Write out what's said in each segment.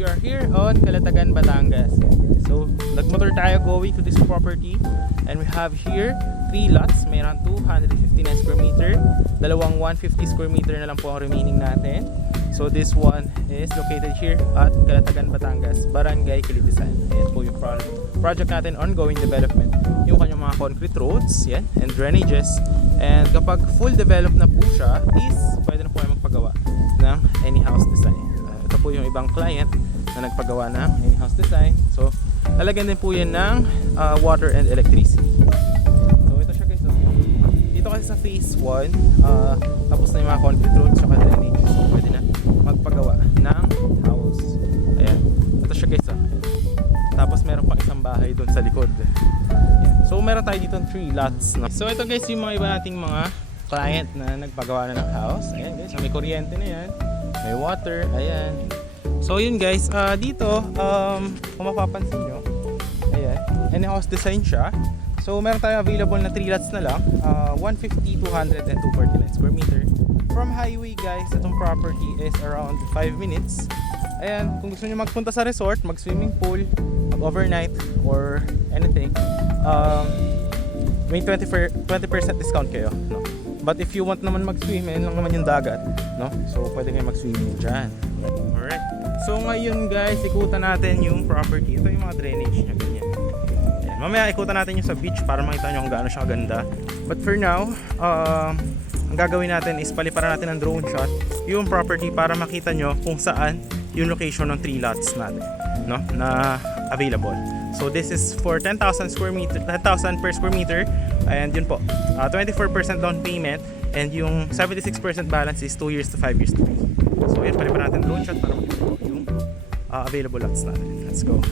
we are here on Calatagan, Batangas. So, nagmotor tayo going to this property and we have here 3 lots. Mayroon 259 square meter. Dalawang 150 square meter na lang po ang remaining natin. So, this one is located here at Calatagan, Batangas, Barangay Kilitisan. Ayan po yung project natin, ongoing development. Yung kanyang mga concrete roads, yan, and drainages. And kapag full developed na po siya, is pwede na po kayo magpagawa ng any house design. Ito po yung ibang client na nagpagawa ng any house design. So, lalagyan din po yan ng water and electricity. So, ito siya guys. Dito kasi sa phase 1, tapos na yung mga concrete roads at drainage. So, pwede na magpagawa ng house. Ayan. Ito siya guys. Tapos meron pang isang bahay doon sa likod. Ayan. So, meron tayo dito 3 lots. No? So, ito guys yung mga iba nating mga client na nagpagawa na ng house. Ayan guys. May kuryente na yan. May water. Ayan. So, yun guys. Dito, kung mapapansin nyo, ayan. Any house design siya. So, meron tayo available na 3 lots na lang. 150, 200, and 249 square meter. From highway guys, itong property is around 5 minutes. Ayan, kung gusto niyo magpunta sa resort, mag-swimming pool, mag-overnight, or anything, may 20% discount kayo, no? But if you want naman mag-swim, yun lang naman yung dagat, no? So, pwede kayo mag-swimming dyan. Alright. So, ngayon guys, ikutan natin yung property. Ito yung mga drainage niya, ganyan. Ayan. Mamaya ikutan natin yung sa beach para makita nyo kung gaano siya ganda. But for now, ang gagawin natin is paliparan natin ng drone shot yung property para makita nyo kung saan yung location ng 3 lots natin, no, na available. So this is for 10,000 square meter, 10,000 per square meter, and yun po, 24% down payment, and yung 76% balance is 2 years to 5 years to pay. So yun, paliparan natin drone shot para makita yung available lots natin. Let's go.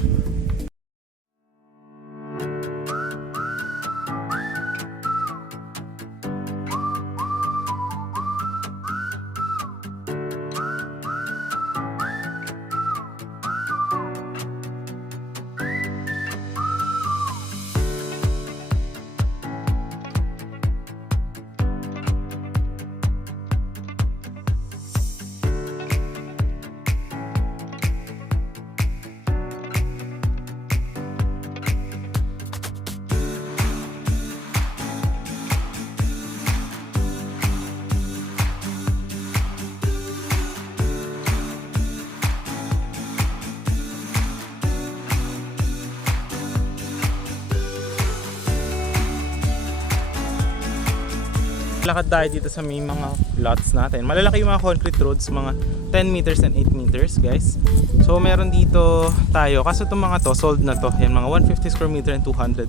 Lakad tayo dito sa may mga lots natin. Malalaki yung mga concrete roads, mga 10 meters and 8 meters guys. So meron dito tayo, kaso itong mga to sold na to, yan mga 150 square meter and 200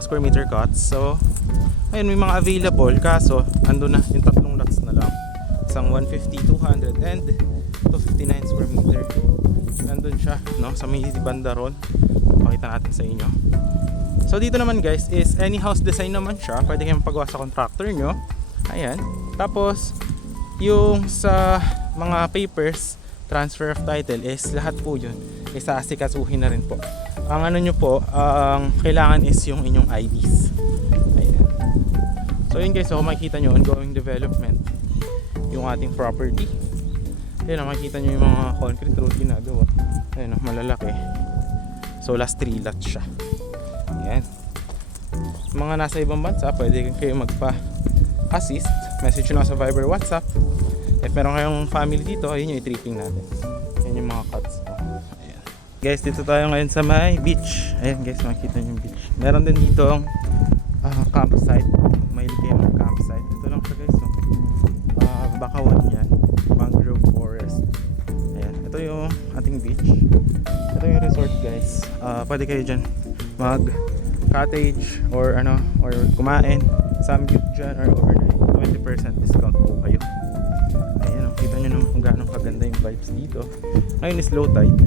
square meter cuts. So ayun, may mga available, kaso ando na yung tatlong lots na lang, isang 150, 200 and 259 square meter. Nandun siya, no, sa may banda ron. Pakita natin sa inyo. So dito naman guys is any house design naman siya. Pwede kayong pagawa sa contractor nyo. Ayan. Tapos yung sa mga papers, transfer of title is lahat po yun isaasikasuhin na rin po. Ang ano nyo po, ang kailangan is yung inyong IDs. Ayan. So yun guys, so kung makikita nyo ongoing development yung ating property. Ayan, makikita nyo yung mga concrete road ginagawa. Ayan, malalaki. So last 3 lots siya. Ayan. Mga nasa ibang bansa, pwede kayo magpa-assist. Message nyo sa Viber, WhatsApp. If meron kayong family dito, ayun yung i-tripping natin. Ayan yung mga cuts. Ayan. Guys, dito tayo ngayon sa may beach. Ayan guys, makikita nyo yung beach. Meron din dito ang campsite. Mahilig kayo mga campsite. Ito lang siya guys. Bakawan yan. Mangrove forest. Ayan. Ito yung ating beach. Ito yung resort guys. Pwede kayo dyan mag cottage or ano, or kumain, samgyup dyan or overnight. 20% discount po kayo. Ayan, kita nyo naman kung gaano kaganda yung vibes dito. Ngayon is low tide.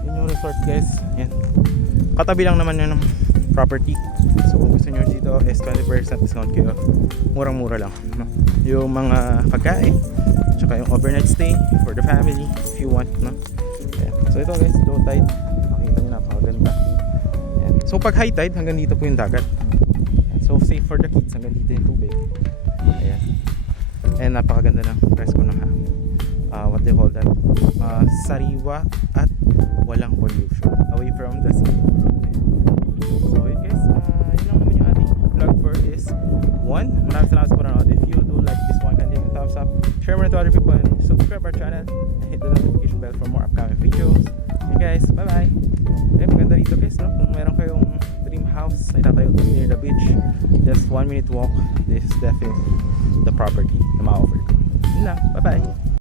Yun yung resort guys. Ayan. Katabi lang naman yun ng property. So kung gusto nyo dito is 20% discount kayo. Murang-mura lang, no? Yung mga pagkain, tsaka yung overnight stay for the family if you want, no? Ayan. So ito guys, low tide. Napakaganda. Ayan. So pag high tide, hanggang dito po yung dagat. Ayan. So safe for the kids, hanggang dito yung tubig. Ayan. And napakaganda ng presko ng what they call that, sariwa at walang pollution, away from the sea. So yun guys, yun lang naman yung ating vlog for this one. Maraming salamat sa panonood. If you do like this one, can leave a thumbs up, share mo na to other people, and subscribe our channel and hit the notification bell for more upcoming videos. Okay guys, bye bye. Maganda rito guys, no? Kung meron kayong dream house na itatayo near the beach, just 1 minute walk, this is definitely the property na ma-offer ko. Yun lang, bye bye.